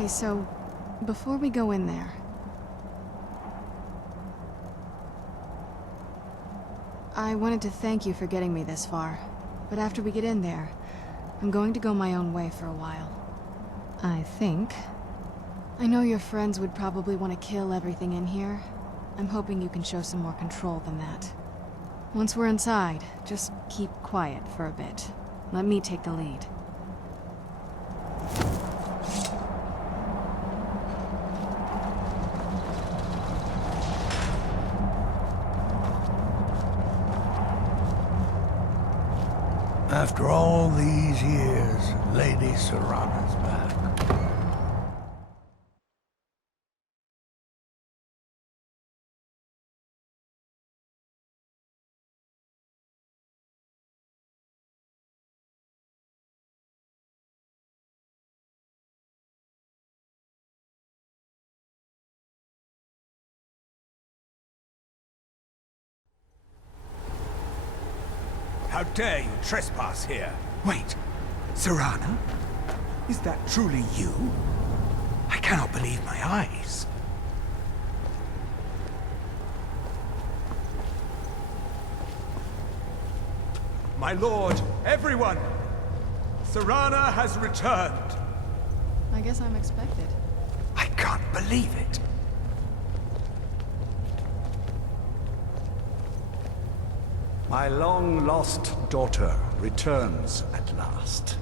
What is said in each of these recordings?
Okay, so before we go in there, I wanted to thank you for getting me this far, but after we get in there, I'm going to go my own way for a while. I think. I know your friends would probably want to kill everything in here. I'm hoping you can show some more control than that. Once we're inside, just keep quiet for a bit. Let me take the lead. After all these years, Lady Serana's back. How dare you trespass here? Wait, Serana? Is that truly you? I cannot believe my eyes. My lord, everyone! Serana has returned! I guess I'm expected. I can't believe it. My long-lost daughter returns at last.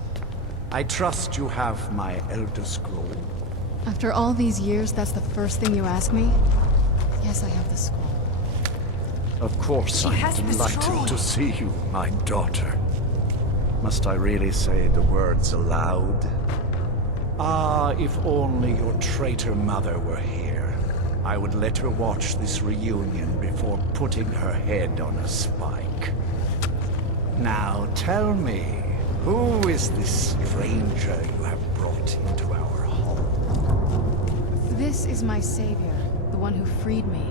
I trust you have my Elder Scroll. After all these years, that's the first thing you ask me? Yes, I have the scroll. Of course, I'm delighted to see you, my daughter. Must I really say the words aloud? Ah, if only your traitor mother were here. I would let her watch this reunion before putting her head on a spike. Now tell me, who is this stranger you have brought into our home? This is my savior, the one who freed me.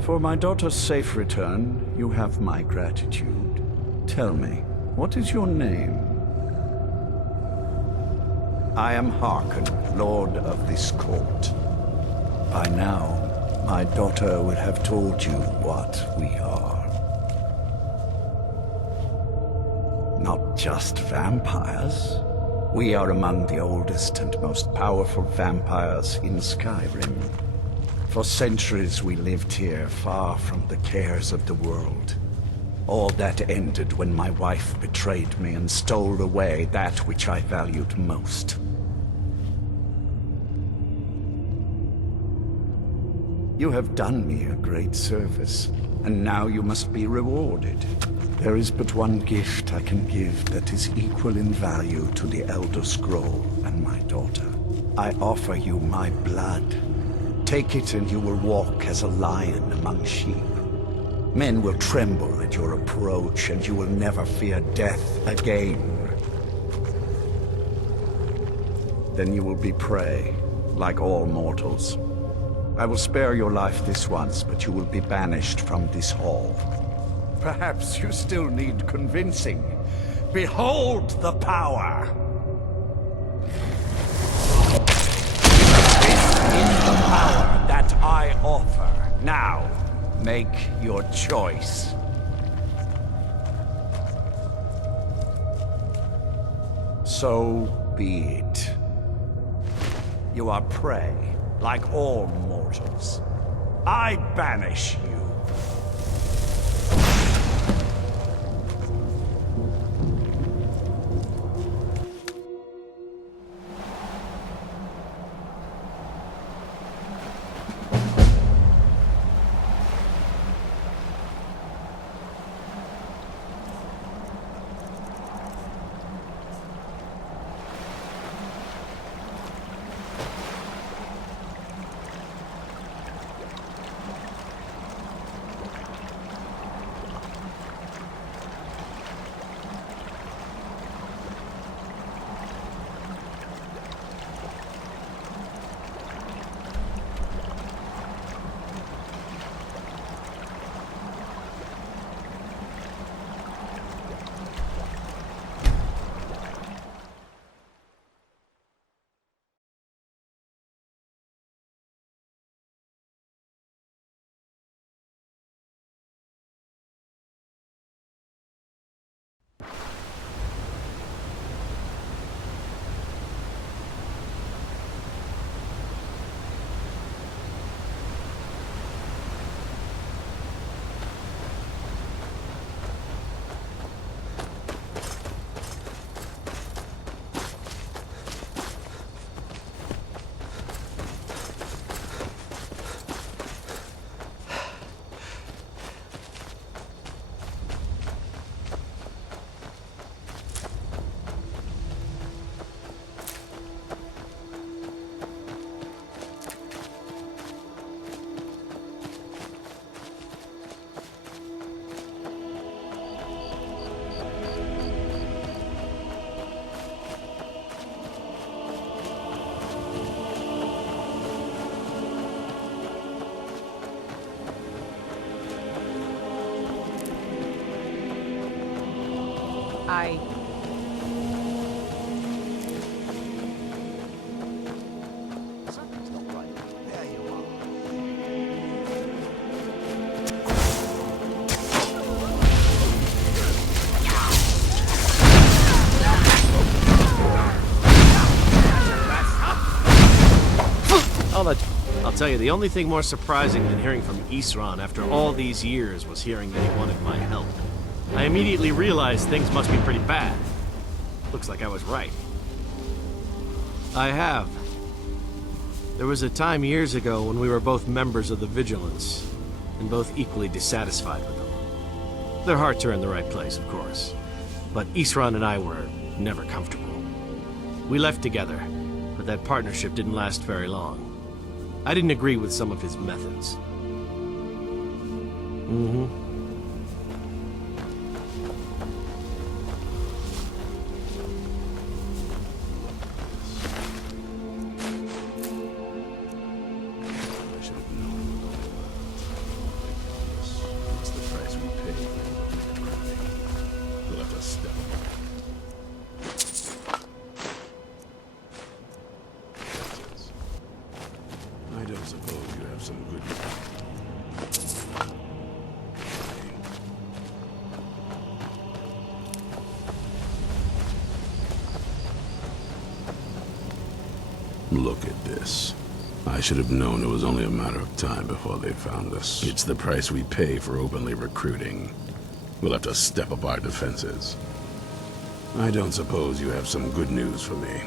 For my daughter's safe return, you have my gratitude. Tell me, what is your name? I am Harkon, Lord of this court. By now, my daughter will have told you what we are. Not just vampires. We are among the oldest and most powerful vampires in Skyrim. For centuries we lived here, far from the cares of the world. All that ended when my wife betrayed me and stole away that which I valued most. You have done me a great service, and now you must be rewarded. There is but one gift I can give that is equal in value to the Elder Scroll and my daughter. I offer you my blood. Take it and you will walk as a lion among sheep. Men will tremble at your approach, and you will never fear death again. Then you will be prey, like all mortals. I will spare your life this once, but you will be banished from this hall. Perhaps you still need convincing. Behold the power! This is the power that I offer. Now, make your choice. So be it. You are prey, like all mortals. I banish you. die. I'll tell you, the only thing more surprising than hearing from Isran after all these years was hearing that he wanted my help. I immediately realized things must be pretty bad. Looks like I was right. I have. There was a time years ago when we were both members of the Vigilance, and both equally dissatisfied with them. Their hearts are in the right place, of course. But Isran and I were never comfortable. We left together, but that partnership didn't last very long. I didn't agree with some of his methods. What's the price we pay for we'll have to step I don't suppose you have some good... Look at this. I should have known it was only a matter of time before they found us. It's the price we pay for openly recruiting. We'll have to step up our defenses. I don't suppose you have some good news for me.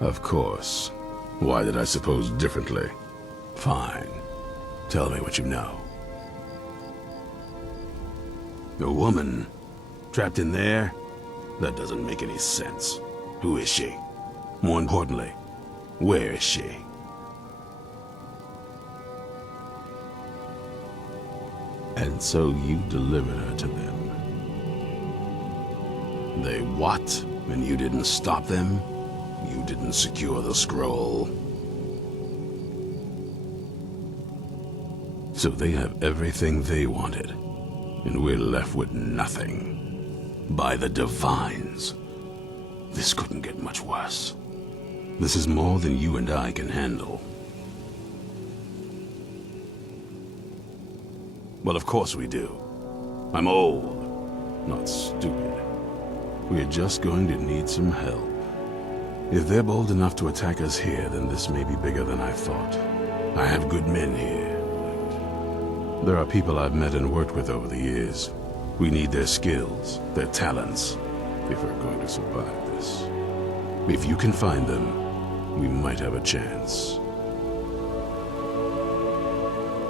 Of course. Why did I suppose differently? Fine. Tell me what you know. A woman? Trapped in there? That doesn't make any sense. Who is she? More importantly, where is she? And so you delivered her to them. They what? And you didn't stop them? You didn't secure the scroll. So they have everything they wanted, and we're left with nothing. By the Divines. This couldn't get much worse. This is more than you and I can handle. Well, of course we do. I'm old, not stupid. We're just going to need some help. If they're bold enough to attack us here, then this may be bigger than I thought. I have good men here. There are people I've met and worked with over the years. We need their skills, their talents, if we're going to survive this. If you can find them, we might have a chance.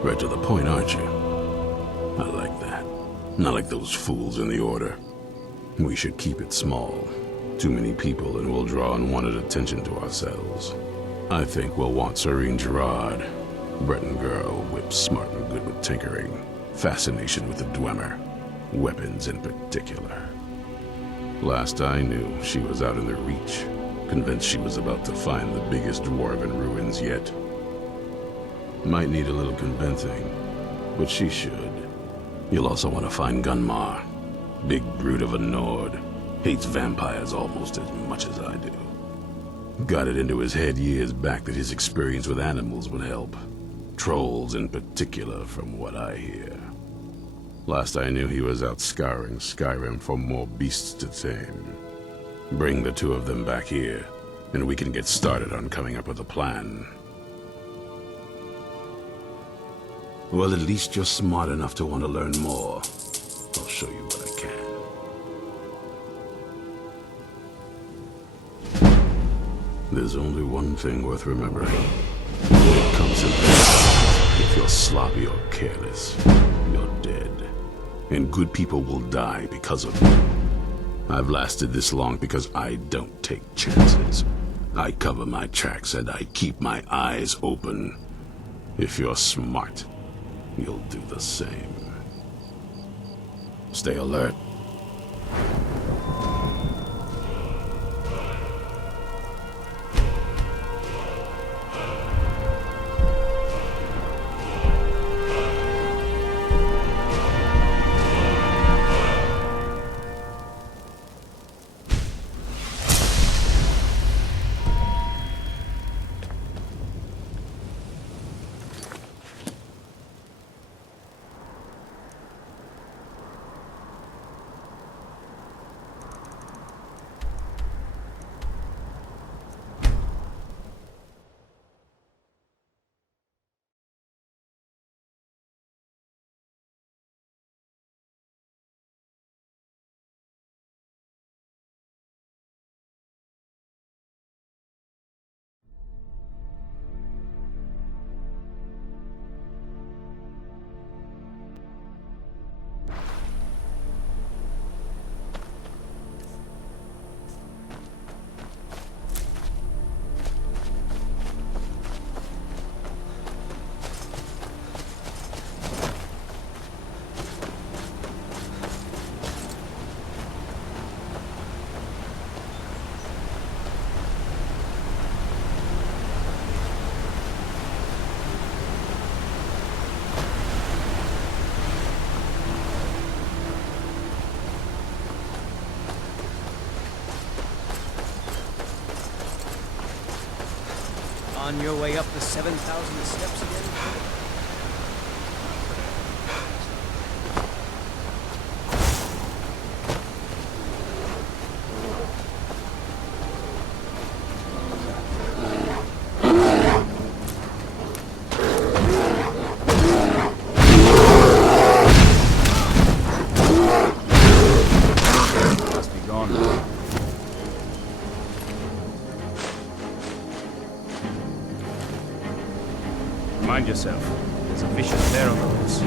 Right to the point, aren't you? I like that. Not like those fools in the Order. We should keep it small. Too many people and we'll draw unwanted attention to ourselves. I think we'll want Serene Gerard. Breton girl, whip smart and good with tinkering. Fascination with the Dwemer. Weapons in particular. Last I knew, she was out in the Reach, convinced she was about to find the biggest dwarven ruins yet. Might need a little convincing, but she should. You'll also want to find Gunmar. Big brute of a Nord. Hates vampires almost as much as I do. Got it into his head years back that his experience with animals would help. Trolls in particular, from what I hear. Last I knew, he was out scouring Skyrim for more beasts to tame. Bring the two of them back here, and we can get started on coming up with a plan. Well, at least you're smart enough to want to learn more. I'll show you what I can. There's only one thing worth remembering. When it comes to this, if you're sloppy or careless, you're dead. And good people will die because of you. I've lasted this long because I don't take chances. I cover my tracks and I keep my eyes open. If you're smart, you'll do the same. Stay alert. On your way up the 7,000 steps again? Must be gone now. Mind yourself. There's a vicious bear on the loose.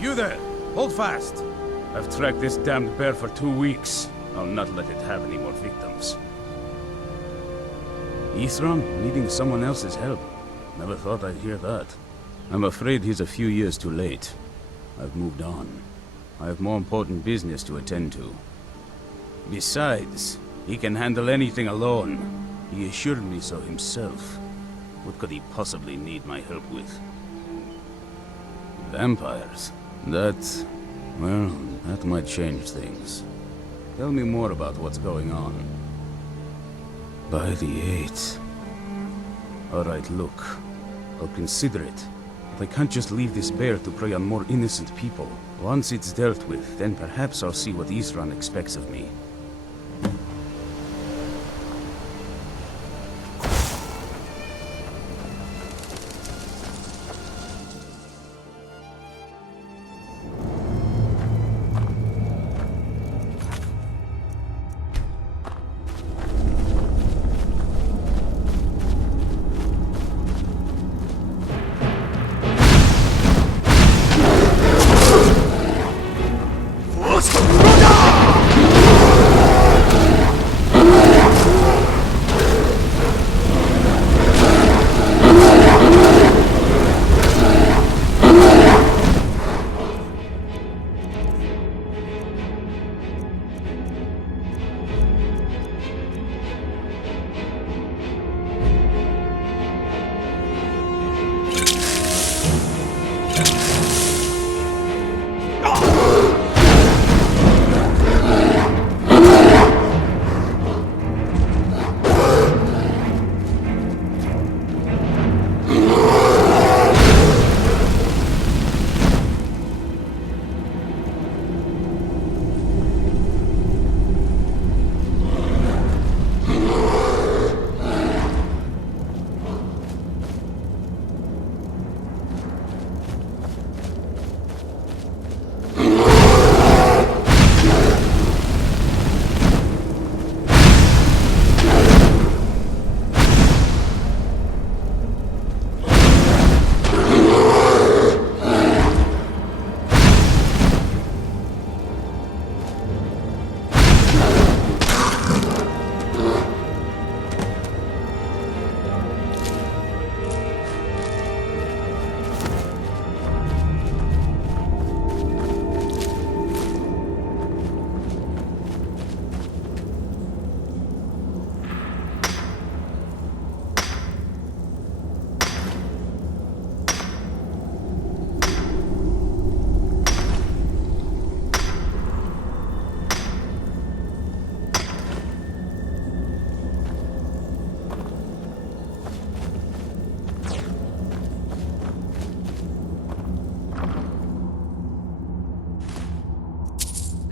You there! Hold fast! I've tracked this damned bear for 2 weeks. I'll not let it have any more victims. Isran needing someone else's help. Never thought I'd hear that. I'm afraid he's a few years too late. I've moved on. I have more important business to attend to. Besides, he can handle anything alone. He assured me so himself. What could he possibly need my help with? Vampires? That... well, that might change things. Tell me more about what's going on. By the 8th. Alright, look. I'll consider it. But I can't just leave this bear to prey on more innocent people. Once it's dealt with, then perhaps I'll see what Isran expects of me.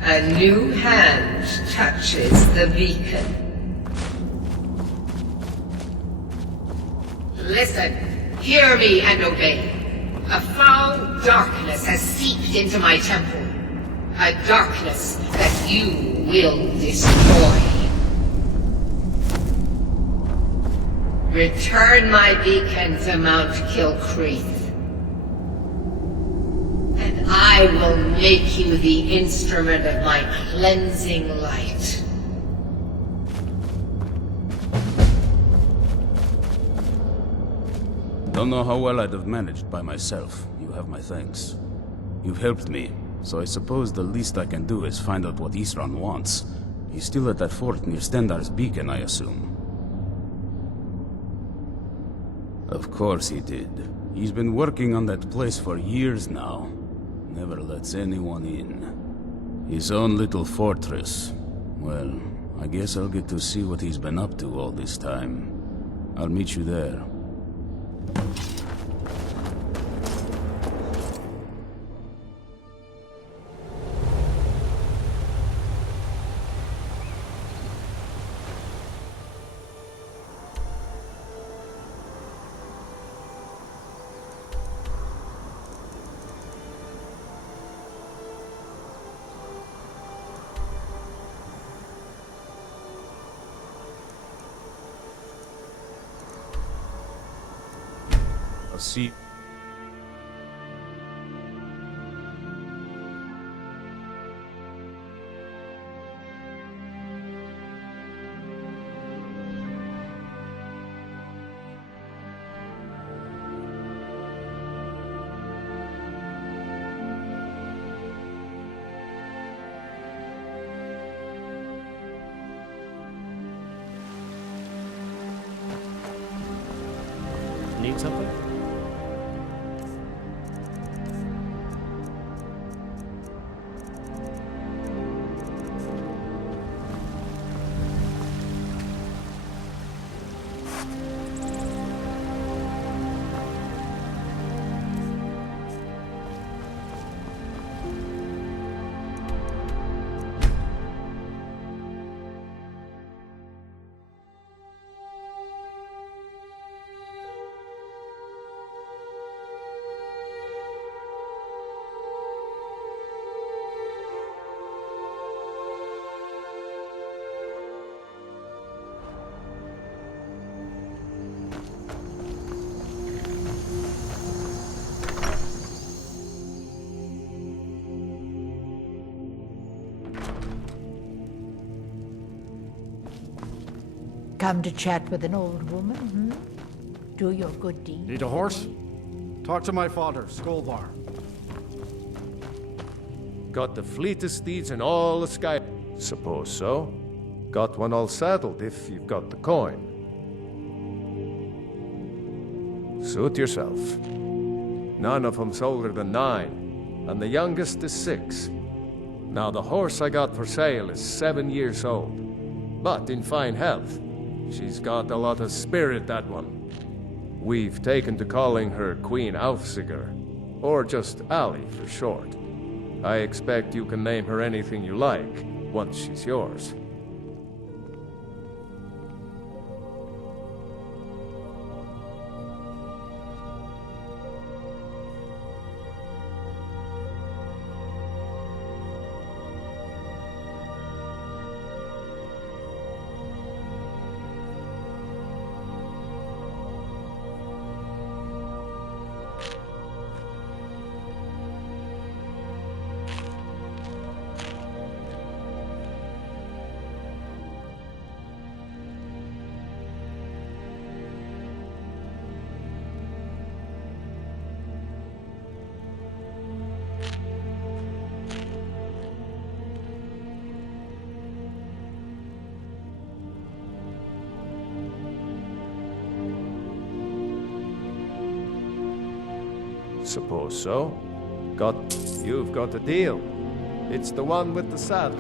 A new hand touches the beacon. Listen, hear me and obey. A foul darkness has seeped into my temple. A darkness that you will destroy. Return my beacon to Mount Kilcreath. And I will make you the instrument of my cleansing light. Don't know how well I'd have managed by myself. You have my thanks. You've helped me, so I suppose the least I can do is find out what Isran wants. He's still at that fort near Stendar's beacon, I assume. Of course he did. He's been working on that place for years now. Never lets anyone in. His own little fortress. Well, I guess I'll get to see what he's been up to all this time. I'll meet you there. I'll see. Need something? Come to chat with an old woman, hmm? Do your good deed. Need a horse? Talk to my father, Skolvar. Got the fleetest steeds in all the sky. Suppose so. Got one all saddled if you've got the coin. Suit yourself. None of 'em's older than 9, and the youngest is 6. Now the horse I got for sale is 7 years old, but in fine health. She's got a lot of spirit, that one. We've taken to calling her Queen Aufsiger, or just Ali for short. I expect you can name her anything you like, once she's yours. Suppose so. You've got a deal. It's the one with the saddle.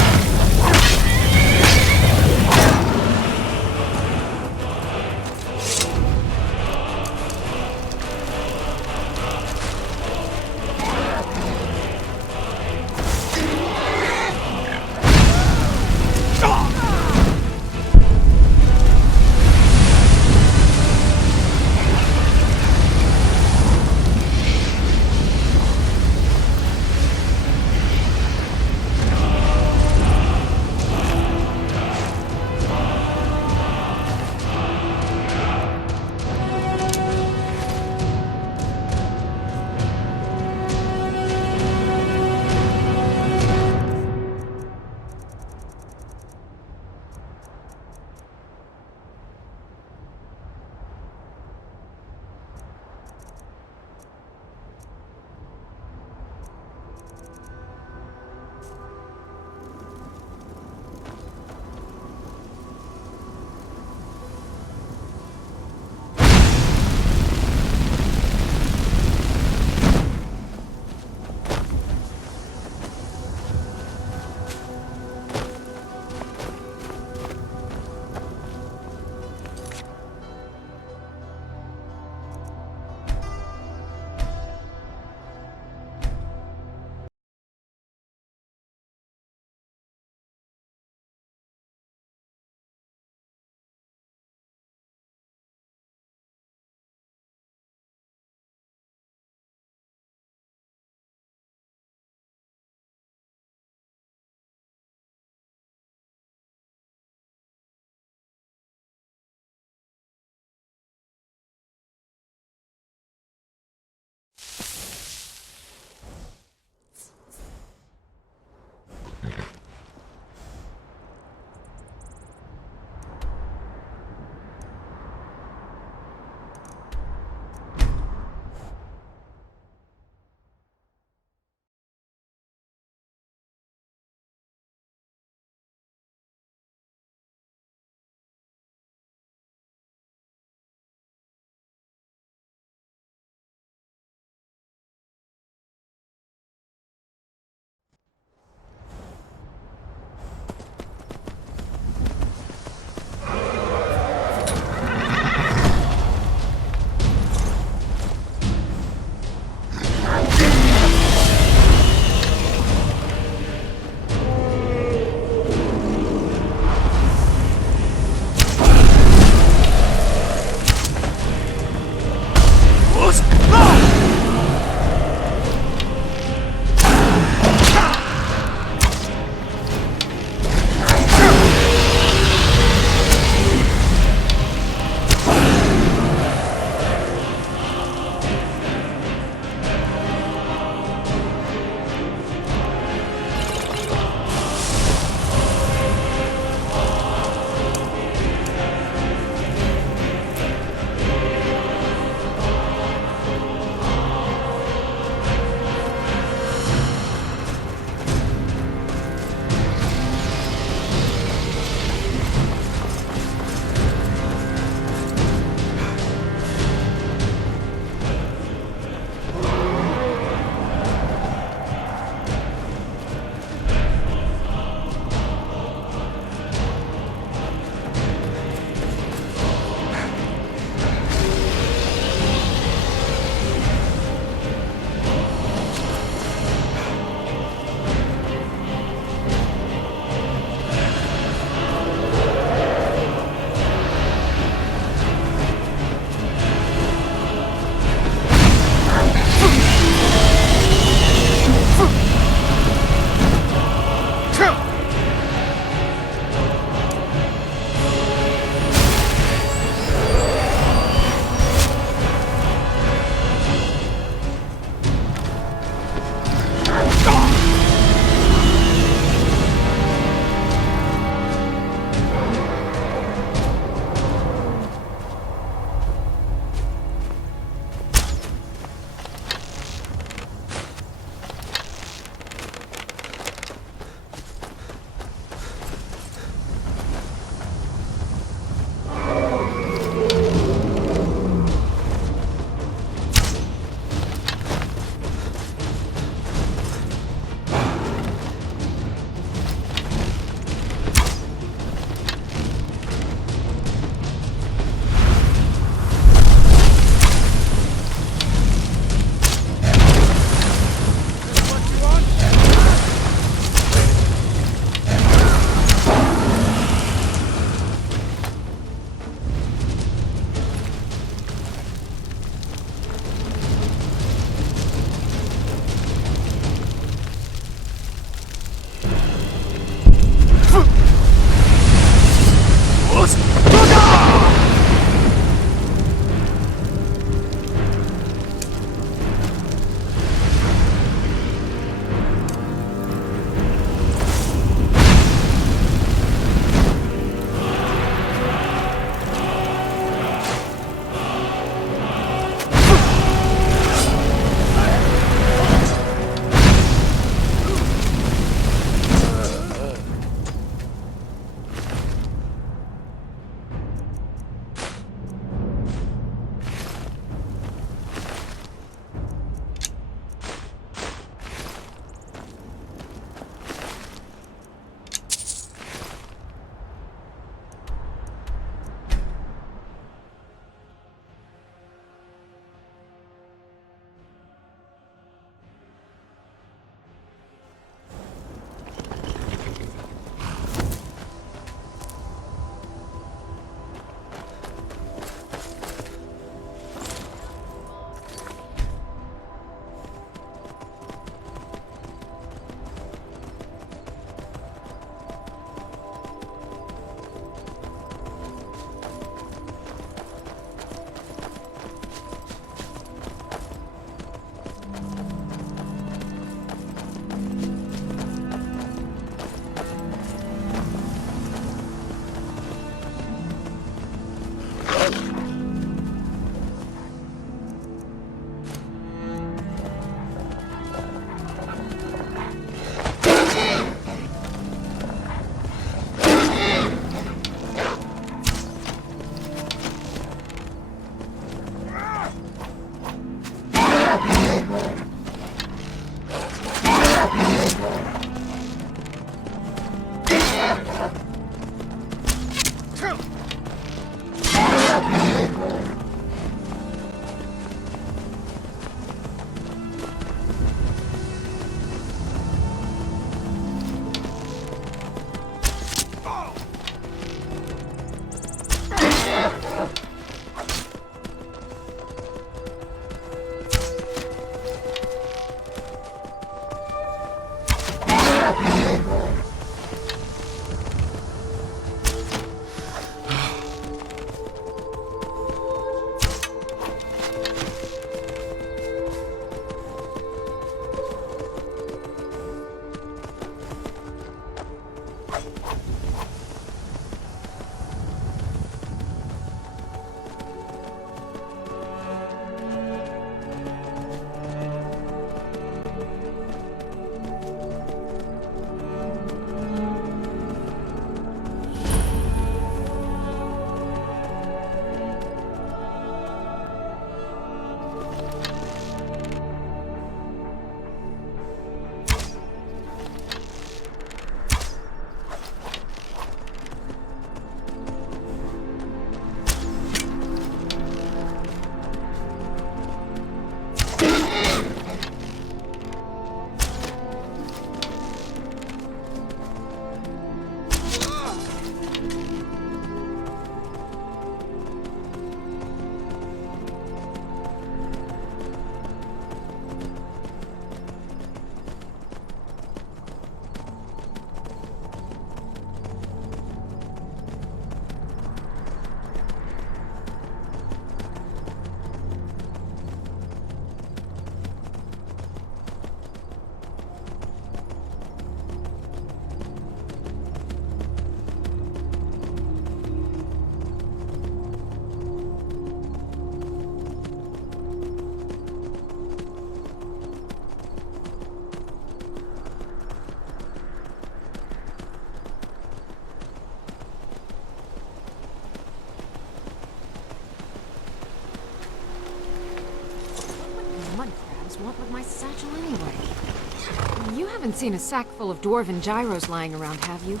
want with my satchel anyway? You haven't seen a sack full of dwarven gyros lying around, have you?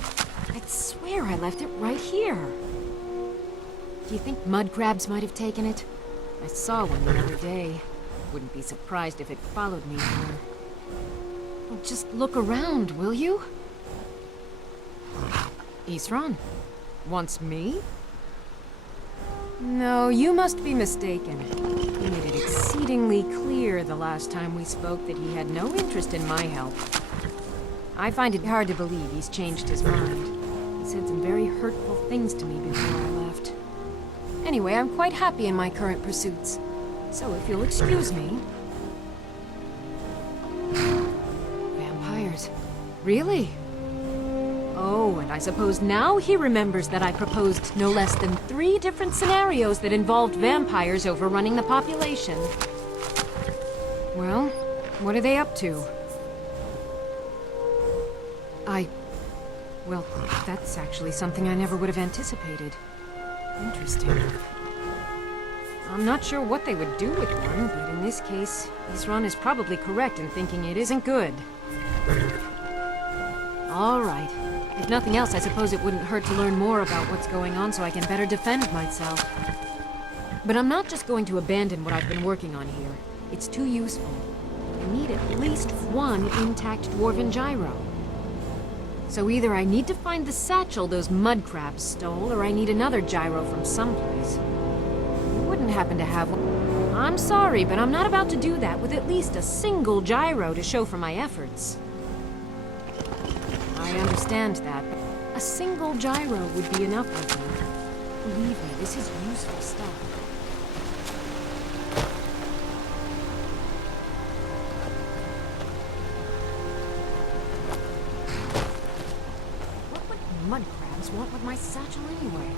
I'd swear I left it right here. Do you think mud crabs might have taken it? I saw one the other day. Wouldn't be surprised if it followed me here. Well, just look around, will you? Isran? Wants me? No, you must be mistaken. He made it exceedingly clear the last time we spoke that he had no interest in my help. I find it hard to believe he's changed his mind. He said some very hurtful things to me before I left. Anyway, I'm quite happy in my current pursuits. So if you'll excuse me... Vampires. Really? Oh, and I suppose now he remembers that I proposed no less than 3 different scenarios that involved vampires overrunning the population. Well, what are they up to? Well, that's actually something I never would have anticipated. Interesting. I'm not sure what they would do with one, but in this case, Isran is probably correct in thinking it isn't good. All right. If nothing else, I suppose it wouldn't hurt to learn more about what's going on so I can better defend myself. But I'm not just going to abandon what I've been working on here. It's too useful. I need at least 1 intact dwarven gyro. So either I need to find the satchel those mud crabs stole, or I need another gyro from someplace. You wouldn't happen to have one. I'm sorry, but I'm not about to do that with at least a single gyro to show for my efforts. I understand that, but a single gyro would be enough, I think. Believe me, this is useful stuff. Mud crabs want with my satchel anyway.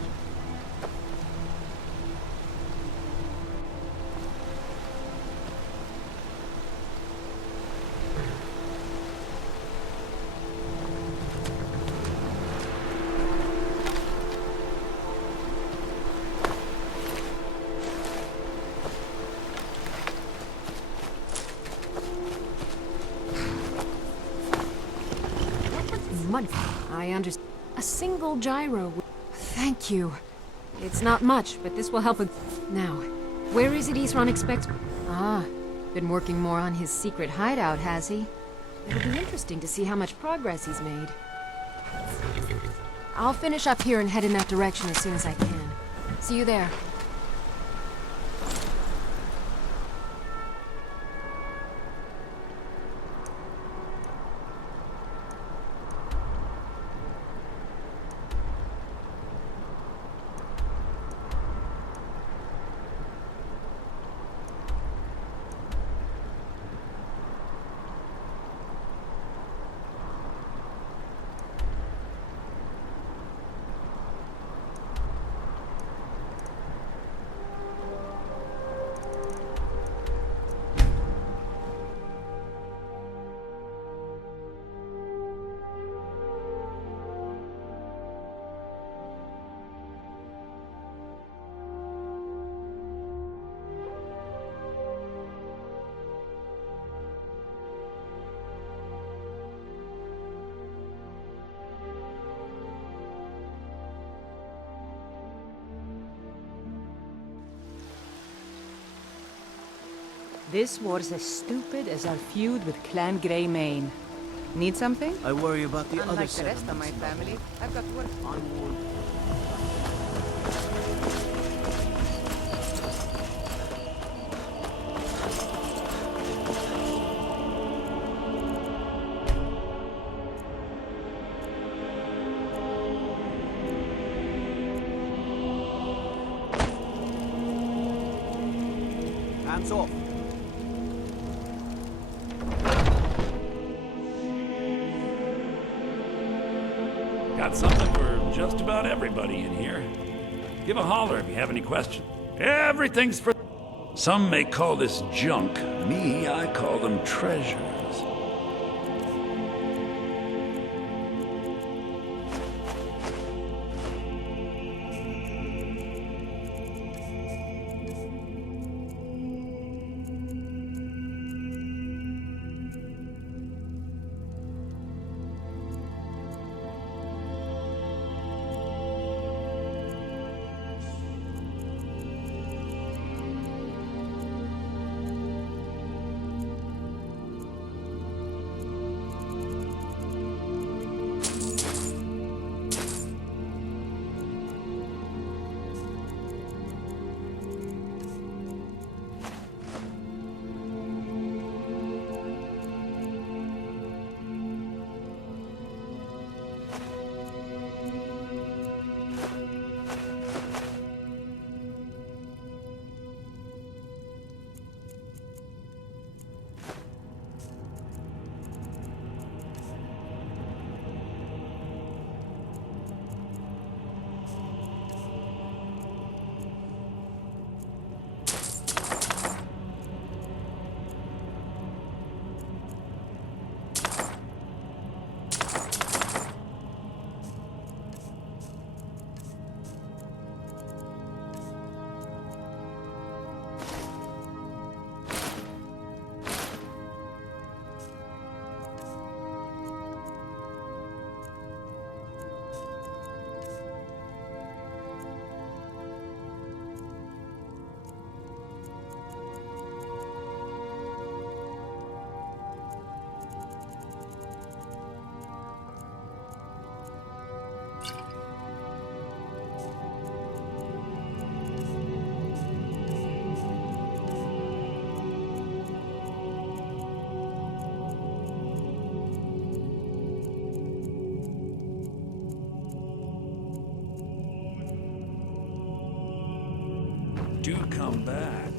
Mud crab, I understand. A single gyro. Thank you. It's not much, but this will help a... Now, where is it Isran expects... Ah, been working more on his secret hideout, has he? It'll be interesting to see how much progress he's made. I'll finish up here and head in that direction as soon as I can. See you there. This war's as stupid as our feud with Clan Greymane. Need something? I worry about the other Unlike the rest of settlements. my family, I've got work. Onward. Hands off. Got something for just about everybody in here. Give a holler if you have any questions. Everything's for... Some may call this junk. Me, I call them treasures. do come back.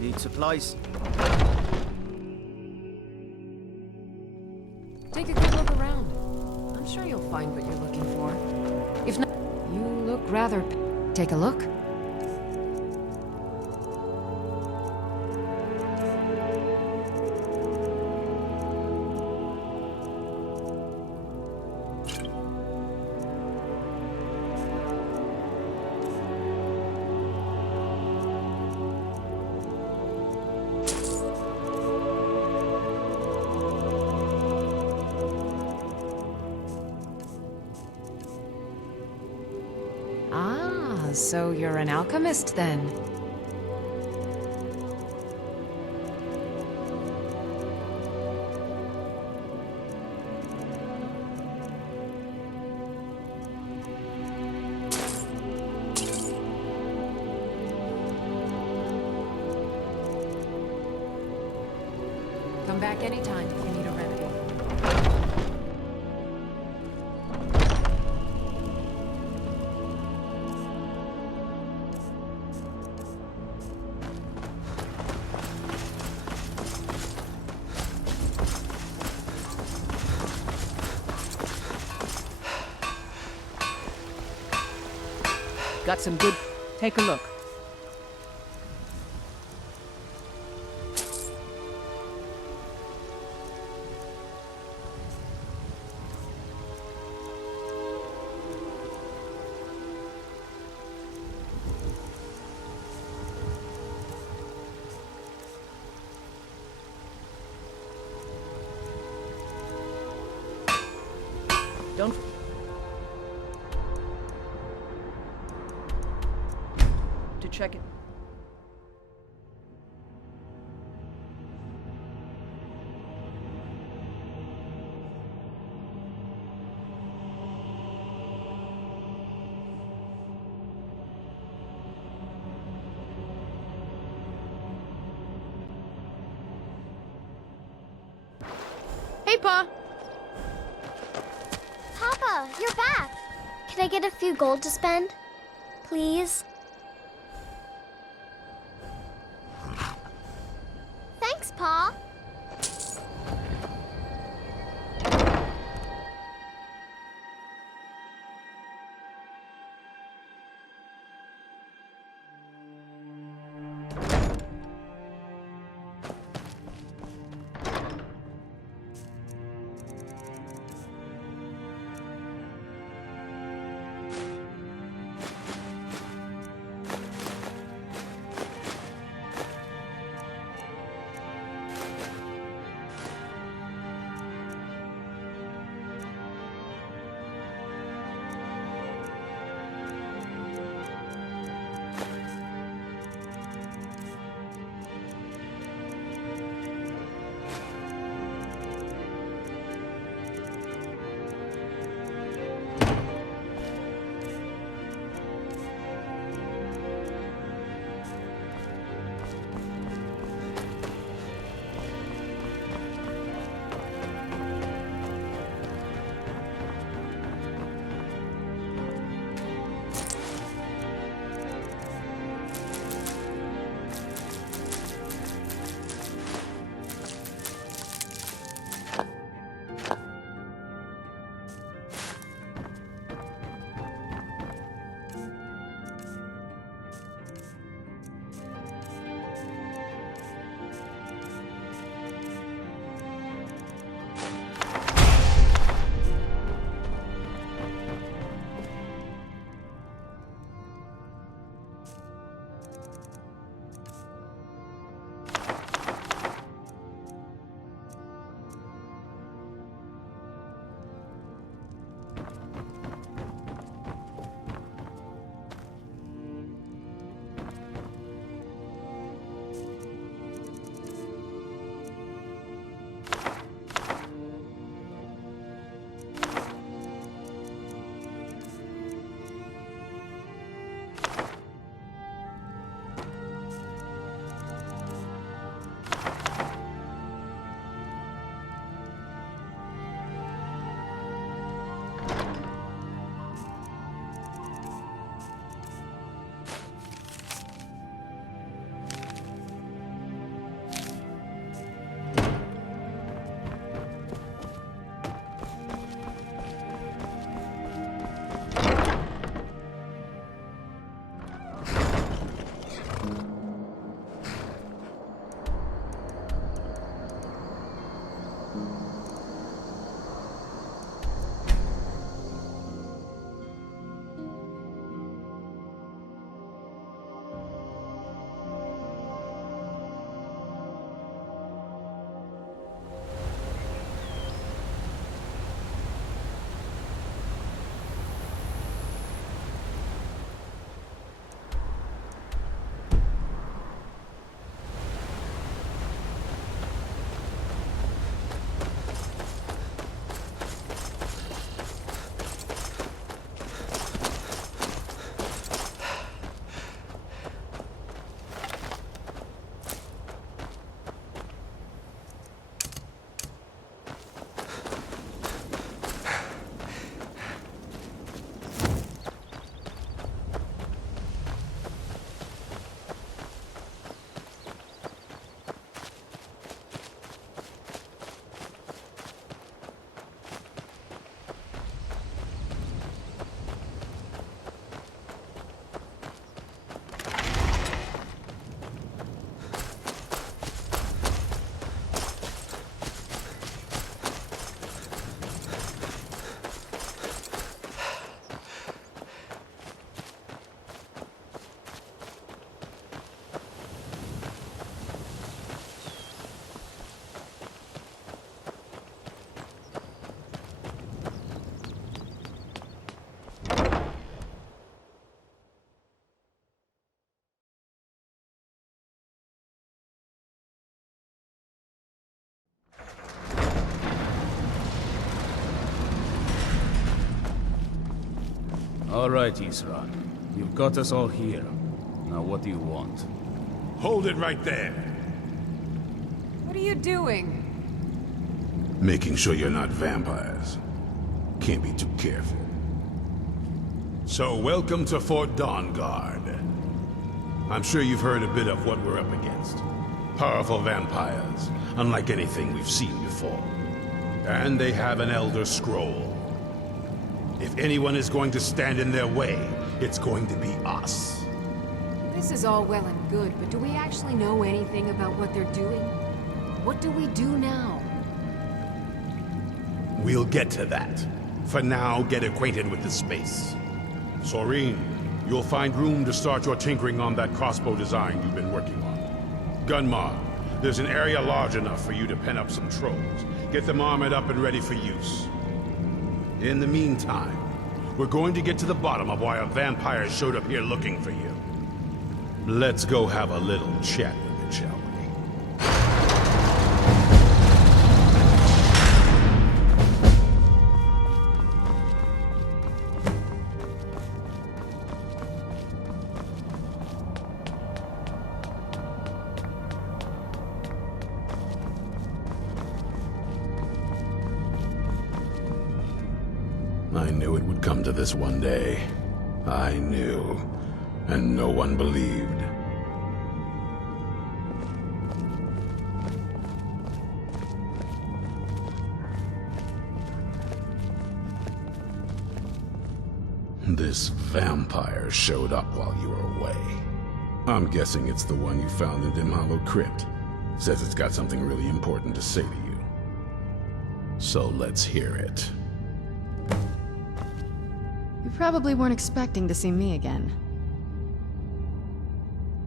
Need supplies? Take a good look around. I'm sure you'll find what you're looking for. If not, you look rather... Take a look. Ah, so you're an alchemist then? Come back anytime if you need a remedy. Got some good... Take a look. Don't... To check it. Hey, Pa! Papa, you're back. Can I get a few gold to spend? Please? Thanks, Pa. All right, Isran. You've got us all here. Now what do you want? Hold it right there. What are you doing? Making sure you're not vampires. Can't be too careful. So, welcome to Fort Dawnguard. I'm sure you've heard a bit of what we're up against. Powerful vampires, unlike anything we've seen before. And they have an Elder Scroll. If anyone is going to stand in their way, it's going to be us. This is all well and good, but do we actually know anything about what they're doing? What do we do now? We'll get to that. For now, get acquainted with the space. Soreen, you'll find room to start your tinkering on that crossbow design you've been working on. Gunmar, there's an area large enough for you to pen up some trolls. Get them armored up and ready for use. In the meantime, we're going to get to the bottom of why a vampire showed up here looking for you. Let's go have a little chat with it, shall we? I knew it would come to this one day. I knew. And no one believed. This vampire showed up while you were away. I'm guessing it's the one you found in Dim Hollow Crypt. Says it's got something really important to say to you. So let's hear it. You probably weren't expecting to see me again.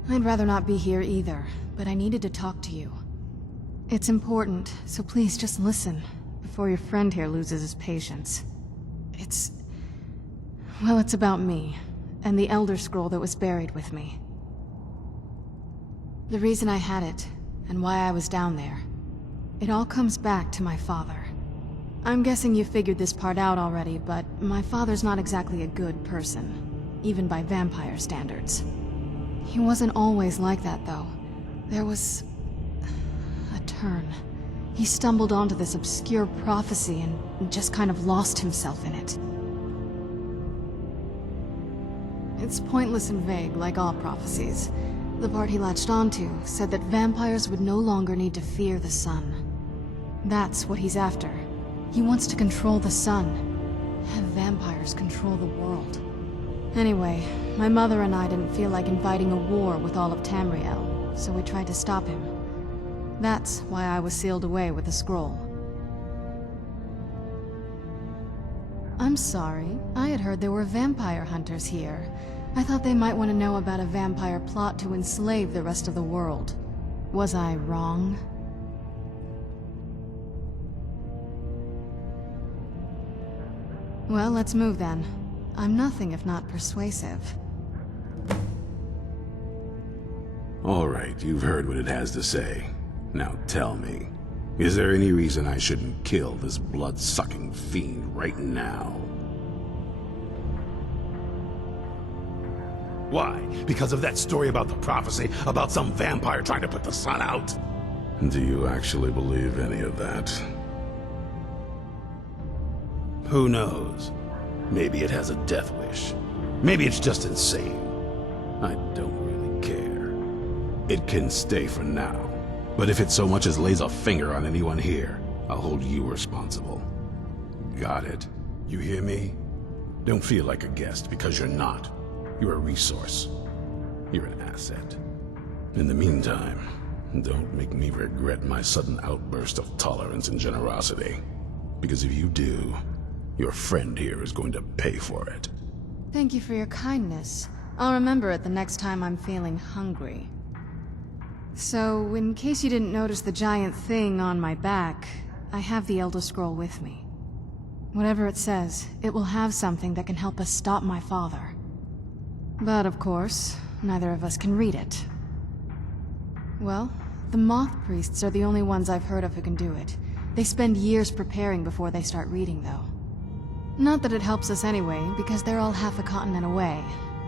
I'd rather not be here either, but I needed to talk to you. It's important, so please just listen, before your friend here loses his patience. Well, it's about me, and the Elder Scroll that was buried with me. The reason I had it, and why I was down there. It all comes back to my father. I'm guessing you figured this part out already, but my father's not exactly a good person, even by vampire standards. He wasn't always like that, though. There was a turn. He stumbled onto this obscure prophecy and just kind of lost himself in it. It's pointless and vague, like all prophecies. The part he latched onto said that vampires would no longer need to fear the sun. That's what he's after. He wants to control the sun. Have vampires control the world. Anyway, my mother and I didn't feel like inviting a war with all of Tamriel, so we tried to stop him. That's why I was sealed away with the scroll. I'm sorry. I had heard there were vampire hunters here. I thought they might want to know about a vampire plot to enslave the rest of the world. Was I wrong? Well, let's move then. I'm nothing if not persuasive. All right, you've heard what it has to say. Now tell me, is there any reason I shouldn't kill this blood-sucking fiend right now? Why? Because of that story about the prophecy, about some vampire trying to put the sun out? Do you actually believe any of that? Who knows? Maybe it has a death wish. Maybe it's just insane. I don't really care. It can stay for now. But if it so much as lays a finger on anyone here, I'll hold you responsible. Got it? You hear me? Don't feel like a guest, because you're not. You're a resource. You're an asset. In the meantime, don't make me regret my sudden outburst of tolerance and generosity. Because if you do, your friend here is going to pay for it. Thank you for your kindness. I'll remember it the next time I'm feeling hungry. So, in case you didn't notice the giant thing on my back, I have the Elder Scroll with me. Whatever it says, it will have something that can help us stop my father. But of course, neither of us can read it. Well, the Moth Priests are the only ones I've heard of who can do it. They spend years preparing before they start reading, though. Not that it helps us anyway, because they're all half a continent away,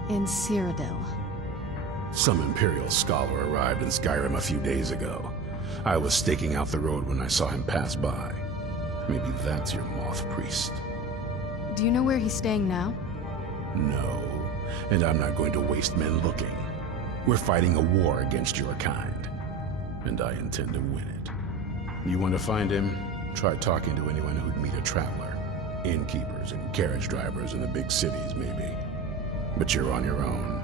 in Cyrodiil. Some Imperial scholar arrived in Skyrim a few days ago. I was staking out the road when I saw him pass by. Maybe that's your moth priest. Do you know where he's staying now? No, and I'm not going to waste men looking. We're fighting a war against your kind, and I intend to win it. You want to find him? Try talking to anyone who'd meet a traveler. Innkeepers and carriage drivers in the big cities, maybe. But you're on your own.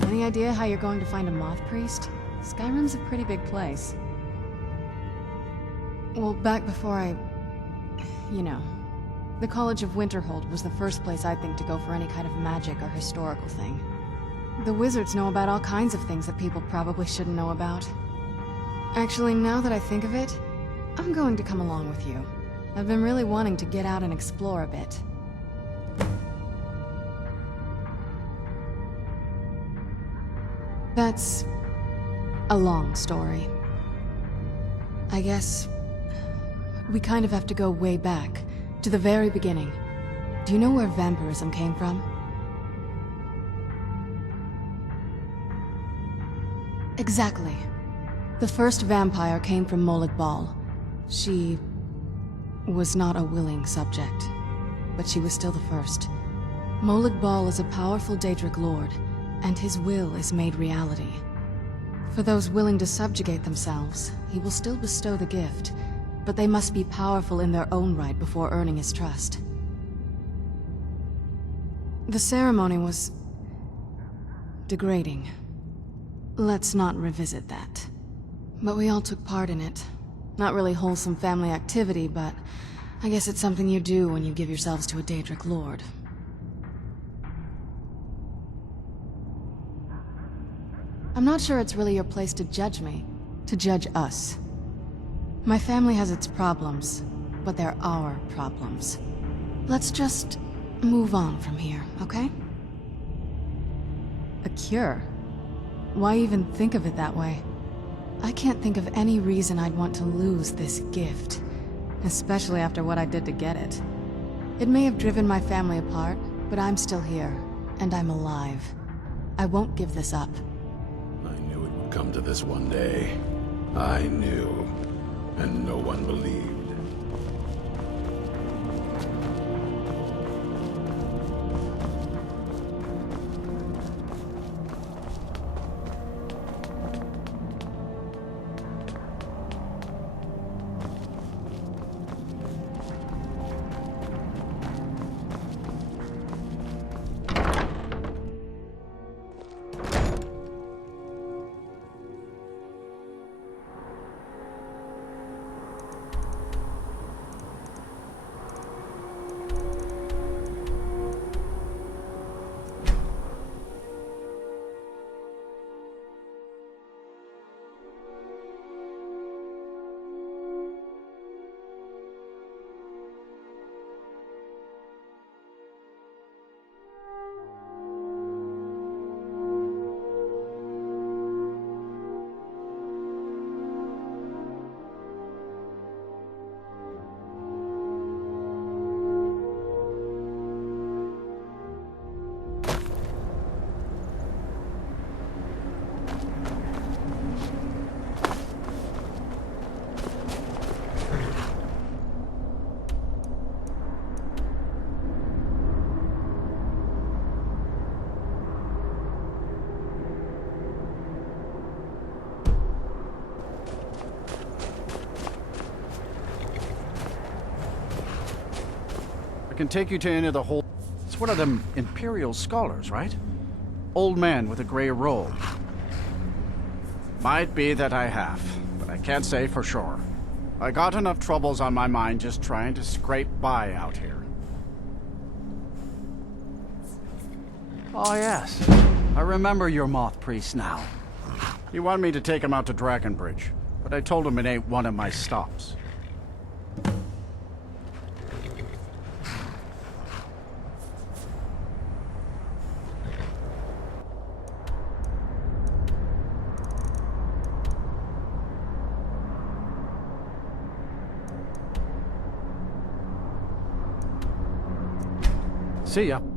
Any idea how you're going to find a moth priest? Skyrim's a pretty big place. Well, back before you know. The College of Winterhold was the first place I'd think to go for any kind of magic or historical thing. The wizards know about all kinds of things that people probably shouldn't know about. Actually, now that I think of it, I'm going to come along with you. I've been really wanting to get out and explore a bit. That's a long story. I guess we kind of have to go way back, to the very beginning. Do you know where vampirism came from? Exactly. The first vampire came from Molag Bal. She was not a willing subject, but she was still the first. Molag Bal is a powerful Daedric lord, and his will is made reality. For those willing to subjugate themselves, he will still bestow the gift, but they must be powerful in their own right before earning his trust. The ceremony was degrading. Let's not revisit that. But we all took part in it. Not really wholesome family activity, but I guess it's something you do when you give yourselves to a Daedric lord. I'm not sure it's really your place to judge me, to judge us. My family has its problems, but they're our problems. Let's just move on from here, okay? A cure? Why even think of it that way? I can't think of any reason I'd want to lose this gift, especially after what I did to get it. It may have driven my family apart, but I'm still here, and I'm alive. I won't give this up. I knew it would come to this one day. I knew, and no one believed. I can take you to any of the whole... It's one of them Imperial scholars, right? Old man with a gray robe. Might be that I have, but I can't say for sure. I got enough troubles on my mind just trying to scrape by out here. Oh yes, I remember your moth priest now. He wanted me to take him out to Dragonbridge, but I told him it ain't one of my stops. See ya.